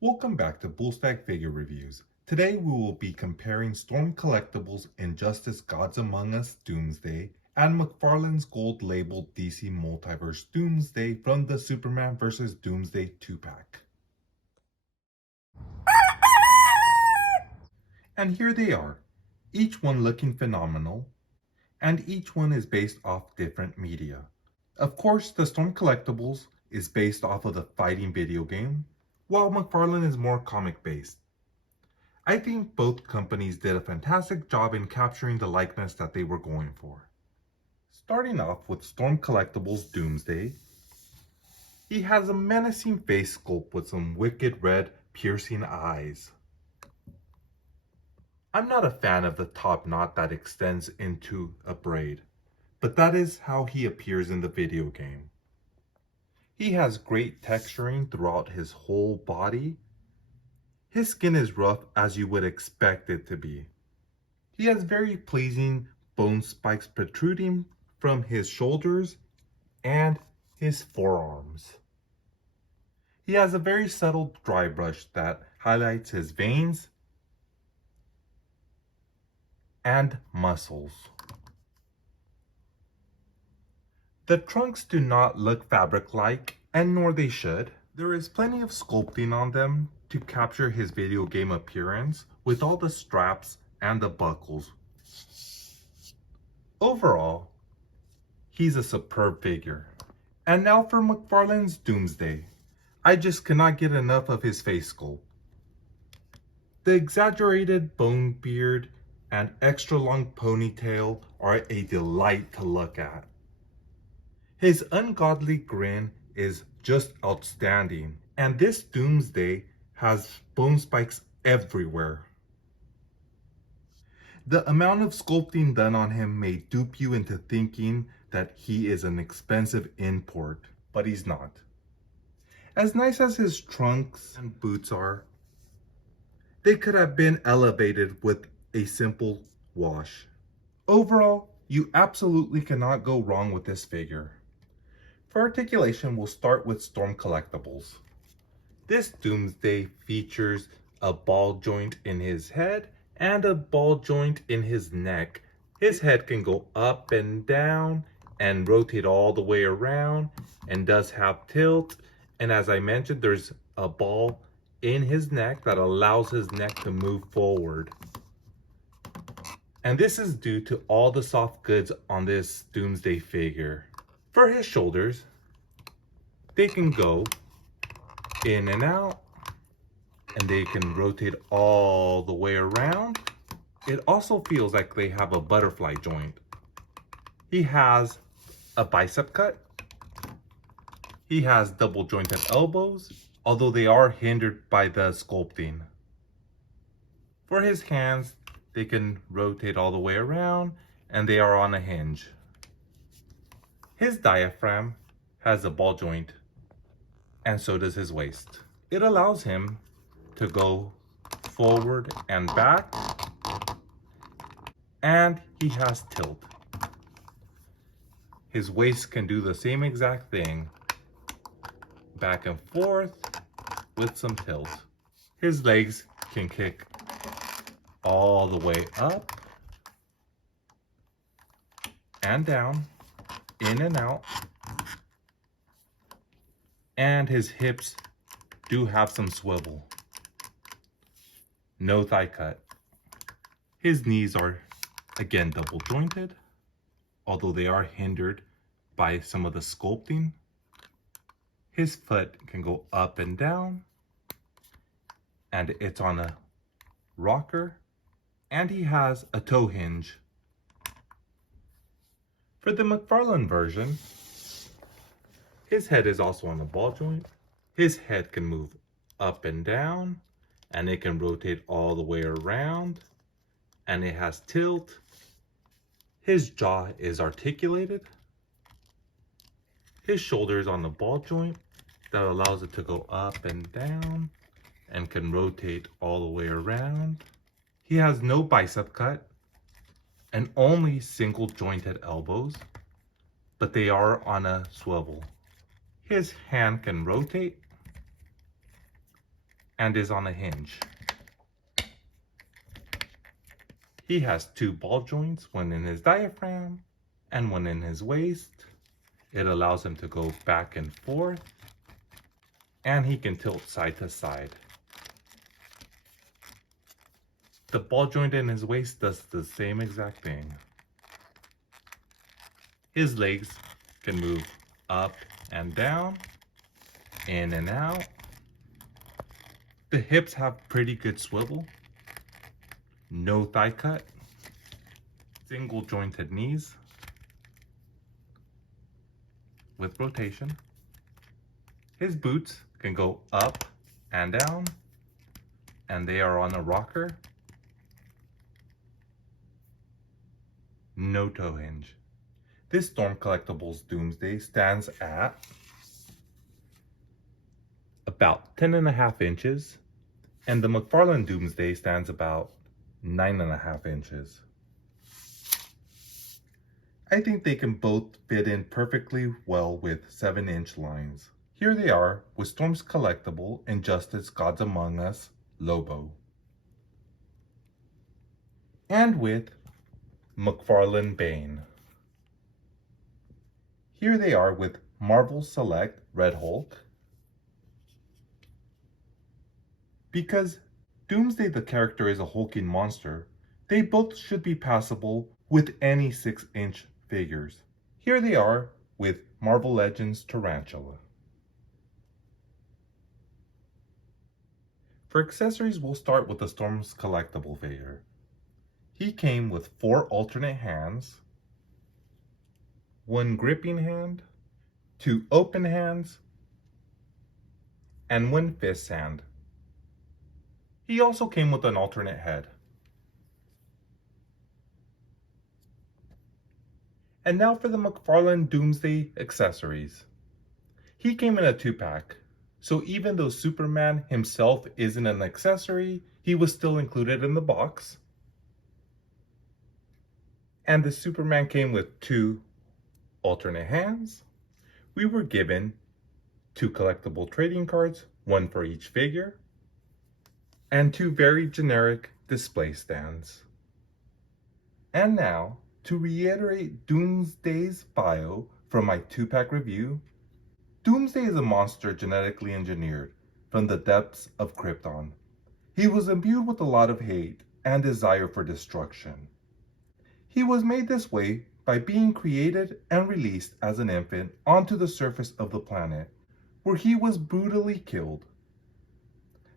Welcome back to Stag Figure Reviews. Today we will be comparing Storm Collectibles' Injustice Gods Among Us Doomsday and McFarlane's gold-labeled DC Multiverse Doomsday from the Superman vs. Doomsday 2-pack. And here they are, each one looking phenomenal, and each one is based off different media. Of course, the Storm Collectibles is based off of the fighting video game, while McFarlane is more comic-based. I think both companies did a fantastic job in capturing the likeness that they were going for. Starting off with Storm Collectibles Doomsday, he has a menacing face sculpt with some wicked red piercing eyes. I'm not a fan of the top knot that extends into a braid, but that is how he appears in the video game. He has great texturing throughout his whole body. His skin is rough as you would expect it to be. He has very pleasing bone spikes protruding from his shoulders and his forearms. He has a very subtle dry brush that highlights his veins and muscles. The trunks do not look fabric-like, and nor they should. There is plenty of sculpting on them to capture his video game appearance with all the straps and the buckles. Overall, he's a superb figure. And now for McFarlane's Doomsday. I just cannot get enough of his face sculpt. The exaggerated bone beard and extra long ponytail are a delight to look at. His ungodly grin is just outstanding, and this Doomsday has bone spikes everywhere. The amount of sculpting done on him may dupe you into thinking that he is an expensive import, but he's not. As nice as his trunks and boots are, they could have been elevated with a simple wash. Overall, you absolutely cannot go wrong with this figure. For articulation, we'll start with Storm Collectibles. This Doomsday features a ball joint in his head and a ball joint in his neck. His head can go up and down and rotate all the way around and does have tilt. And as I mentioned, there's a ball in his neck that allows his neck to move forward. And this is due to all the soft goods on this Doomsday figure. For his shoulders, they can go in and out, and they can rotate all the way around. It also feels like they have a butterfly joint. He has a bicep cut. He has double jointed elbows, although they are hindered by the sculpting. For his hands, they can rotate all the way around, and they are on a hinge. His diaphragm has a ball joint, and so does his waist. It allows him to go forward and back, and he has tilt. His waist can do the same exact thing, back and forth with some tilt. His legs can kick all the way up and down, in and out, and his hips do have some swivel. No thigh cut. His knees are again double jointed, although they are hindered by some of the sculpting. His foot can go up and down, and it's on a rocker, and he has a toe hinge. For the McFarlane version, his head is also on a ball joint. His head can move up and down, and it can rotate all the way around, and it has tilt. His jaw is articulated. His shoulder is on the ball joint that allows it to go up and down and can rotate all the way around. He has no bicep cut and only single jointed elbows, but they are on a swivel. His hand can rotate, and is on a hinge. He has 2 ball joints, one in his diaphragm and one in his waist. It allows him to go back and forth, and he can tilt side to side. The ball joint in his waist does the same exact thing. His legs can move up and down, in and out. The hips have pretty good swivel. No thigh cut. Single jointed knees with rotation. His boots can go up and down, and they are on a rocker. No toe hinge. This Storm Collectibles Doomsday stands at about 10.5 inches, and the McFarlane Doomsday stands about 9.5 inches. I think they can both fit in perfectly well with 7-inch lines. Here they are with Storm's collectible Injustice Gods Among Us Lobo, and with McFarlane Bane. Here they are with Marvel Select Red Hulk. Because Doomsday the character is a hulking monster, they both should be passable with any 6-inch figures. Here they are with Marvel Legends Tarantula. For accessories, we'll start with the Storm's collectible figure. He came with 4 alternate hands, 1 gripping hand, 2 open hands, and 1 fist hand. He also came with an alternate head. And now for the McFarlane Doomsday accessories. He came in a 2-pack, so even though Superman himself isn't an accessory, he was still included in the box. And the Superman came with 2 alternate hands. We were given 2 collectible trading cards, 1 for each figure, and 2 very generic display stands. And now, to reiterate Doomsday's bio from my 2-pack review, Doomsday is a monster genetically engineered from the depths of Krypton. He was imbued with a lot of hate and desire for destruction. He was made this way by being created and released as an infant onto the surface of the planet, where he was brutally killed.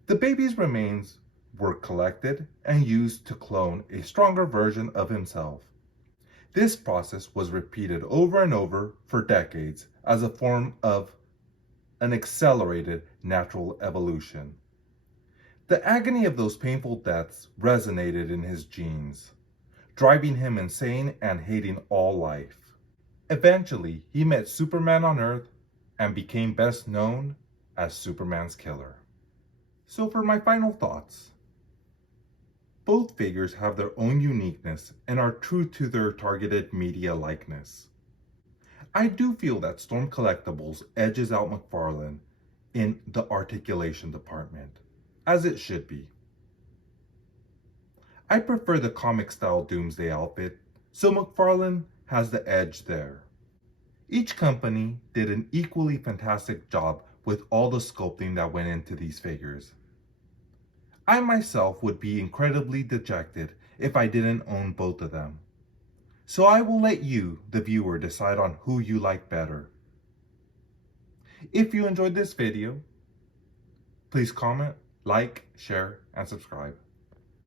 The baby's remains were collected and used to clone a stronger version of himself. This process was repeated over and over for decades as a form of an accelerated natural evolution. The agony of those painful deaths resonated in his genes, driving him insane and hating all life. Eventually, he met Superman on Earth and became best known as Superman's killer. So for my final thoughts, both figures have their own uniqueness and are true to their targeted media likeness. I do feel that Storm Collectibles edges out McFarlane in the articulation department, as it should be. I prefer the comic-style Doomsday outfit, so McFarlane has the edge there. Each company did an equally fantastic job with all the sculpting that went into these figures. I myself would be incredibly dejected if I didn't own both of them. So I will let you, the viewer, decide on who you like better. If you enjoyed this video, please comment, like, share, and subscribe.